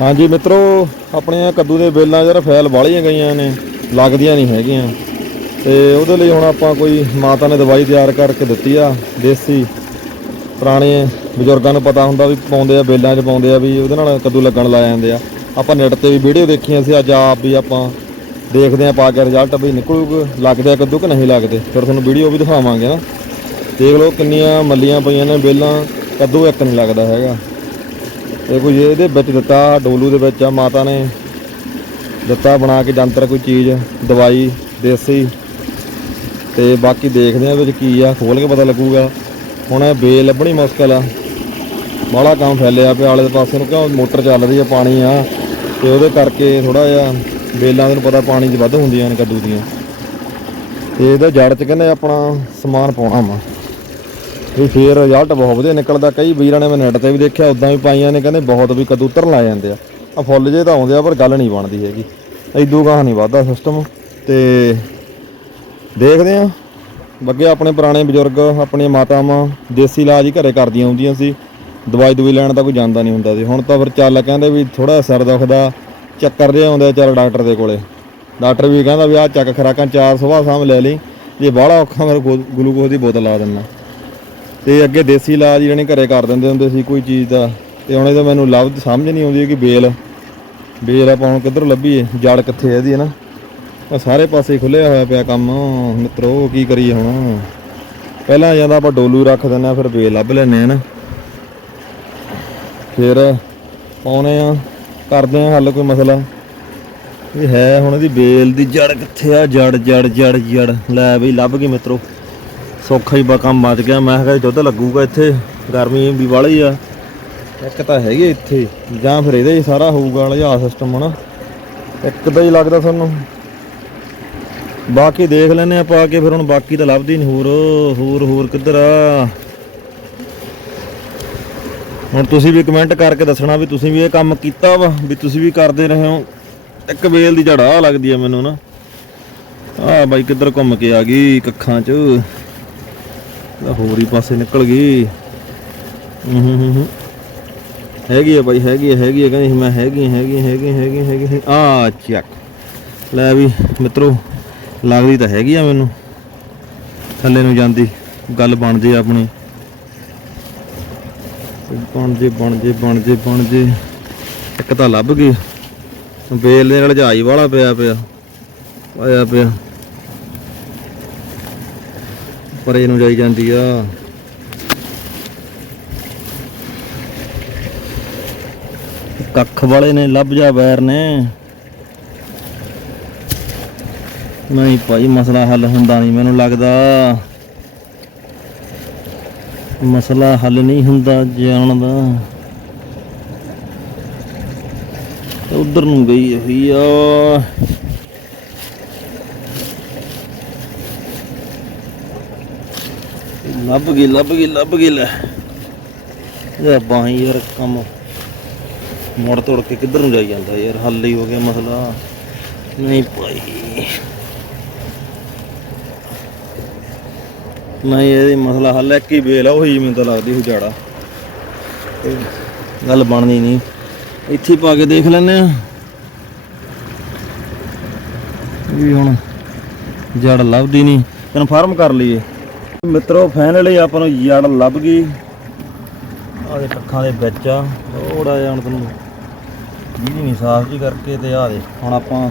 ਹਾਂਜੀ ਮਿੱਤਰੋ, ਆਪਣੀਆਂ ਕੱਦੂ ਦੇ ਬੇਲਾਂ ਯਾਰ ਫੈਲ ਵਾਲੀਆਂ ਗਈਆਂ ਨੇ, ਲੱਗਦੀਆਂ ਨਹੀਂ ਹੈਗੀਆਂ। ਤੇ ਉਹਦੇ ਲਈ ਹੁਣ ਆਪਾਂ ਕੋਈ ਮਾਤਾ ਨੇ ਦਵਾਈ ਤਿਆਰ ਕਰਕੇ ਦਿੱਤੀ ਆ, ਦੇਸੀ। ਪੁਰਾਣੇ ਬਜ਼ੁਰਗਾਂ ਨੂੰ ਪਤਾ ਹੁੰਦਾ ਵੀ ਪਾਉਂਦੇ ਆ ਬੇਲਾਂ 'ਚ ਪਾਉਂਦੇ ਆ, ਵੀ ਉਹਦੇ ਨਾਲ ਕੱਦੂ ਲੱਗਣ ਲੱਗ ਜਾਂਦੇ ਆ। ਆਪਾਂ ਨੈਟ ਤੇ ਵੀ ਵੀਡੀਓ ਦੇਖੀਆਂ ਸੀ, ਅੱਜ ਆਪ ਵੀ ਆਪਾਂ ਦੇਖਦੇ ਆ, ਪਾ ਕੇ ਰਿਜ਼ਲਟ ਵੀ ਨਿਕਲੂਗਾ, ਲੱਗਦੇ ਆ ਕੱਦੂ ਕਿ ਨਹੀਂ ਲੱਗਦੇ? ਫਿਰ ਤੁਹਾਨੂੰ ਵੀਡੀਓ ਵੀ ਦਿਖਾਵਾਂਗੇ ਨਾ। ਦੇਖ ਲਓ ਕਿੰਨੀਆਂ ਮੱਲੀਆਂ ਪਈਆਂ ਨੇ ਬੇਲਾਂ ਕੱਦੂ ਇੱਕ ਨਹੀਂ ਲੱਗਦਾ ਹੈਗਾ। ਇਹ ਕੋਈ ਇਹਦੇ ਵਿੱਚ ਦਿੱਤਾ, ਡੋਲੂ ਦੇ ਵਿੱਚ ਆ, ਮਾਤਾ ਨੇ ਦਿੱਤਾ ਬਣਾ ਕੇ ਜੰਤਰ, ਕੋਈ ਚੀਜ਼, ਦਵਾਈ, ਦੇਸੀ। ਤੇ ਬਾਕੀ ਦੇਖਦੇ ਆ ਵਿੱਚ ਕੀ ਆ, ਖੋਲ ਕੇ ਪਤਾ ਲੱਗੂਗਾ। ਹੁਣ ਇਹ ਬੇਲ ਲੱਭਣੀ ਮੁਸ਼ਕਲ ਆ। ਬਾਹਲਾ ਕੰਮ ਫੈਲਿਆ ਪਿਆ, ਆਲੇ ਪਾਸੇ ਨੂੰ ਕਿਉਂ ਮੋਟਰ ਚੱਲ ਰਹੀ ਆ, ਪਾਣੀ ਆ। ਤੇ ਉਹਦੇ ਕਰਕੇ ਥੋੜਾ ਜਿਹਾ ਬੇਲਾਂ ਨੂੰ ਪਤਾ ਪਾਣੀ 'ਚ ਵੱਧ ਹੁੰਦੀਆਂ ਨੇ, ਕੱਦੂ ਦੀਆਂ। ਤੇ ਇਹਦਾ ਜੜ 'ਚ ਕਹਿੰਦੇ ਆਪਣਾ ਸਮਾਨ ਪਾਉਣਾ ਵਾ। ਵੀ ਫੇਰ ਰਿਜ਼ਲਟ ਬਹੁਤ ਵਧੀਆ ਨਿਕਲਦਾ। ਕਈ ਵੀਰਾਂ ਨੇ ਮੈਂ ਨੈਟ ਤੇ ਵੀ ਦੇਖਿਆ ਉਦਾਂ ਵੀ ਪਾਈਆਂ ਨੇ, ਕਹਿੰਦੇ ਬਹੁਤ ਵੀ ਕਦੂਤਰ ਲਾ ਜਾਂਦੇ ਆ। ਆ ਫੁੱਲ ਜੇ ਤਾਂ ਆਉਂਦੇ ਆ, ਪਰ ਗੱਲ ਨਹੀਂ ਬਣਦੀ ਹੈਗੀ। ਐਦੂ ਗਾਹ ਨਹੀਂ ਵੱਧਦਾ ਸਿਸਟਮ ਤੇ ਦੇਖਦੇ ਆ। ਬੱਗੇ ਆਪਣੇ ਪੁਰਾਣੇ ਬਜ਼ੁਰਗ, ਆਪਣੀਆਂ ਮਾਤਾਵਾਂ, ਦੇਸੀ ਇਲਾਜ ਹੀ ਘਰੇ ਕਰਦੀਆਂ ਹੁੰਦੀਆਂ ਸੀ। ਦਵਾਈ ਦਵਾਈ ਲੈਣ ਤਾਂ ਕੋਈ ਜਾਂਦਾ ਨਹੀਂ ਹੁੰਦਾ ਸੀ। ਹੁਣ ਤਾਂ ਫਿਰ ਚੱਲ ਕਹਿੰਦੇ ਵੀ ਥੋੜਾ ਸਿਰ ਦੁਖਦਾ, ਚੱਕਰ ਜਿਹਾ ਆਉਂਦਾ ਚੱਲ ਡਾਕਟਰ ਦੇ ਕੋਲੇ। ਡਾਕਟਰ ਵੀ ਕਹਿੰਦਾ ਵੀ ਆਹ ਚੱਕ ਖਰਾਕਾਂ ਚਾਰ ਸੁਬਾਹ ਸ਼ਾਮ ਲੈ ਲਈ। ਜੇ ਬਾਹਲਾ ਔਖਾ ਮੇਰੇ ਗਲੂ- ਗਲੂਕੋਜ਼ ਦੀ ਬੋਤਲ ਲਾ ਦਿੰਦਾ। ਤੇ ਅੱਗੇ ਦੇਸੀ ਇਲਾਜ ਜਿਹੜੇ ਘਰੇ ਕਰ ਦਿੰਦੇ ਹੁੰਦੇ ਸੀ ਕੋਈ ਚੀਜ਼ ਦਾ, ਤੇ ਹੁਣ ਇਹਦਾ ਮੈਨੂੰ ਲੱਭ ਸਮਝ ਨਹੀਂ ਆਉਂਦੀ ਕਿ ਬੇਲ ਬੇਲ ਆਪਾਂ ਹੁਣ ਕਿੱਧਰ ਲੱਭੀਏ, ਜੜ ਕਿੱਥੇ ਇਹਦੀ, ਹੈ ਨਾ? ਆ ਸਾਰੇ ਪਾਸੇ ਖੁੱਲਿਆ ਹੋਇਆ ਪਿਆ ਕੰਮ, ਮਿੱਤਰੋ, ਕੀ ਕਰੀਏ ਹੁਣ? ਪਹਿਲਾਂ ਜਾਂਦਾ ਆਪਾਂ ਡੋਲੂ ਰੱਖ ਦਿੰਦੇ ਆ ਫਿਰ ਬੇਲ ਲੱਭ ਲੈਨੇ ਆ ਨਾ? ਫਿਰ ਪਾਉਨੇ ਆ ਕਰਦੇ ਆ ਹੱਲ ਕੋਈ ਮਸਲਾ। ਇਹ ਹੈ ਹੁਣ ਇਹਦੀ ਬੇਲ ਦੀ ਜੜ ਕਿੱਥੇ ਆ? ਜੜ ਜੜ ਜੜ ਜੜ। ਲੈ ਬਈ, ਲੱਭ ਗਈ ਮਿੱਤਰੋ। ਸੌਖਾ ਹੀ ਬਾ ਕੰਮ ਮੱਚ ਗਿਆ। ਮੈਂ ਕਿਹਾ ਦੁੱਧ ਲੱਗੂਗਾ ਇੱਥੇ, ਗਰਮੀ ਵੀ ਵਾਲੀ ਆ। ਇੱਕ ਤਾਂ ਹੈਗੀ ਇੱਥੇ, ਜਾਂ ਫਿਰ ਇਹਦਾ ਸਾਰਾ ਹੋਊਗਾ ਲਿਆ ਸਿਸਟਮ ਹਨਾ। ਇੱਕ ਤਾਂ ਹੀ ਲੱਗਦਾ ਤੁਹਾਨੂੰ। ਬਾਕੀ ਦੇਖ ਲੈਨੇ ਆ ਪਾ ਕੇ, ਫਿਰ ਹੁਣ ਬਾਕੀ ਤਾਂ ਲੱਭਦੀ ਨਹੀਂ ਹੋਰ। ਹੋਰ ਹੋਰ ਕਿੱਧਰ ਆ? ਹੁਣ ਤੁਸੀਂ ਵੀ ਕਮੈਂਟ ਕਰਕੇ ਦੱਸਣਾ ਵੀ ਤੁਸੀਂ ਵੀ ਇਹ ਕੰਮ ਕੀਤਾ ਵਾ, ਵੀ ਤੁਸੀਂ ਵੀ ਕਰਦੇ ਰਹੇ ਹੋ। ਇੱਕ ਵੇਲ ਦੀ ਜੜ ਆ ਲੱਗਦੀ ਆ ਮੈਨੂੰ ਨਾ। ਆ ਬਾਈ ਕਿੱਧਰ ਘੁੰਮ ਕੇ ਆ ਗਈ ਕੱਖਾਂ 'ਚ। ਤਾਂ ਹੋਰ ਹੀ ਪਾਸੇ ਨਿਕਲ ਗਈ। ਹੂੰ ਹੂੰ ਹੂੰ ਹੈਗੀ ਆ ਬਾਈ ਹੈਗੀ ਆ ਹੈਗੀ ਆ। ਕਹਿੰਦੀ ਮੈਂ ਹੈਗੀ ਹੈਗੀ ਆ, ਹੈਗੀ ਆ, ਹੈਗੀ ਹੈਗੀ ਆ। ਚੱਕ। ਲੈ ਵੀ ਮਿੱਤਰੋ ਲੱਗਦੀ ਤਾਂ ਹੈਗੀ ਆ ਮੈਨੂੰ। ਥੱਲੇ ਨੂੰ ਜਾਂਦੀ ਗੱਲ ਬਣ ਜੇ ਆਪਣੀ। ਬਣ ਜੇ ਬਣ ਜੇ ਬਣ ਜੇ ਬਣ ਜੇ। ਇੱਕ ਤਾਂ ਲੱਭ ਗਈ। ਬੇਲ ਦੇ ਨਾਲ ਜਹਾਈ ਵਾਲਾ ਪਿਆ ਪਿਆ। ਆਇਆ ਪਿਆ। ਪਰੇ ਨੂੰ ਜਾਈ ਜਾਂਦੀ ਆ। ਕੱਖ ਵਾਲੇ ਨੇ ਲੱਭ ਜਾ ਬੈਰ ਨੇ। ਨਹੀਂ ਭਾਈ, ਮਸਲਾ ਹੱਲ ਹੁੰਦਾ ਨਹੀਂ ਮੈਨੂੰ ਲੱਗਦਾ। ਮਸਲਾ ਹੱਲ ਨਹੀਂ ਹੁੰਦਾ ਜਾਣ ਦਾ। ਉਧਰ ਨੂੰ ਗਈ ਹੋਈ ਆ। ਲੱਭ ਗਈ ਲੱਭ ਗਈ ਲੱਭ ਗਈ ਲੈ। ਇਹ ਬਾਈ ਯਾਰ ਕੰਮ ਮੁੜ ਤੋੜ ਕੇ ਕਿੱਧਰ ਨੂੰ ਜਾਈ ਜਾਂਦਾ ਯਾਰ, ਹੱਲ ਹੀ ਹੋ ਗਿਆ ਮਸਲਾ। ਨਹੀਂ ਭਾਈ। ਨਹੀਂ ਇਹ ਮਸਲਾ ਹੱਲ ਹੈ ਕੀ ਬੇਲ ਆ ਉਹੀ ਮੈਨੂੰ ਤਾਂ ਲੱਗਦੀ ਉਹ ਜਾੜਾ ਗੱਲ ਬਣਨੀ ਨਹੀਂ। ਇੱਥੇ ਪਾ ਕੇ ਦੇਖ ਲੈਨੇ ਆ ਵੀ ਹੁਣ ਜੜ ਲੱਭਦੀ ਨਹੀਂ। ਕਨਫਰਮ ਕਰ ਲਈਏ। ਮਿੱਤਰੋ ਫਾਈਨਲੀ ਆਪਾਂ ਨੂੰ ਜੜ ਲੱਭ ਗਈ। ਆਹ ਕੱਖਾਂ ਦੇ ਵਿੱਚ ਆ। ਥੋੜਾ ਜਿਹਾ ਹੁਣ ਤੈਨੂੰ ਜਿਹਦੀ ਨਹੀਂ ਸਾਫ਼ ਜੀ ਕਰਕੇ ਤੇ ਆ ਦੇ, ਹੁਣ ਆਪਾਂ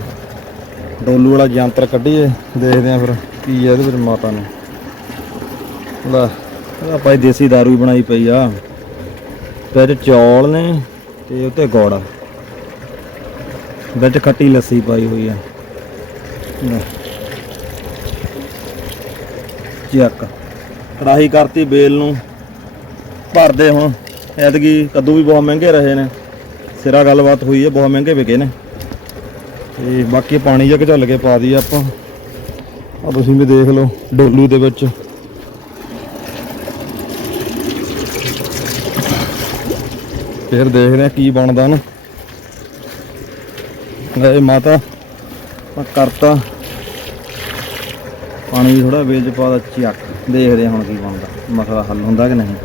ਡੋਲੂ ਵਾਲਾ ਯੰਤਰ ਕੱਢੀਏ, ਦੇਖਦੇ ਆ ਫਿਰ ਕੀ ਆ ਇਹਦੇ ਵਿੱਚ ਮਾਤਾ ਨੂੰ। ਲੈ ਆਪਾਂ ਇਹ ਦੇਸੀ ਦਾਰੂ ਹੀ ਬਣਾਈ ਪਈ ਆ। ਤੇ ਚੌਲ ਨੇ ਤੇ ਉੱਤੇ ਗੁੜ ਆ। ਵਿੱਚ ਖੱਟੀ ਲੱਸੀ ਪਾਈ ਹੋਈ ਆ। ਲੈ। ਕੜਾਹੀ ਕਰਤੀ ਬੇਲ ਨੂੰ। ਭਰਦੇ ਹੁਣ। ਐਤਕੀ ਕੱਦੂ ਵੀ ਬਹੁਤ ਮਹਿੰਗੇ ਰਹੇ ਨੇ। ਸਿਰਾ ਗੱਲਬਾਤ ਹੋਈ ਹੈ, ਬਹੁਤ ਮਹਿੰਗੇ ਵਿਕੇ ਨੇ। ਤੇ ਬਾਕੀ ਪਾਣੀ ਜਿਹਾ ਝੱਲ ਕੇ ਪਾ ਦਈਏ ਆਪਾਂ। ਆ ਤੁਸੀਂ ਵੀ ਦੇਖ ਲਓ, ਡੋਲੂ ਦੇ ਵਿੱਚ। ਫਿਰ ਦੇਖਦੇ ਆ ਕੀ ਬਣਦਾ ਨਾ ਇਹ ਮਾਤਾ ਮੈਂ ਕਰਤਾ। ਪਾਣੀ ਥੋੜਾ ਵੇਚ ਚ ਪਾ ਦਾ, ਚੱਕ। ਦੇਖਦੇ ਆ ਹੁਣ ਕੀ ਬਣਦਾ ਮਸਲਾ ਹੱਲ ਹੁੰਦਾ ਕਿ ਨਹੀਂ।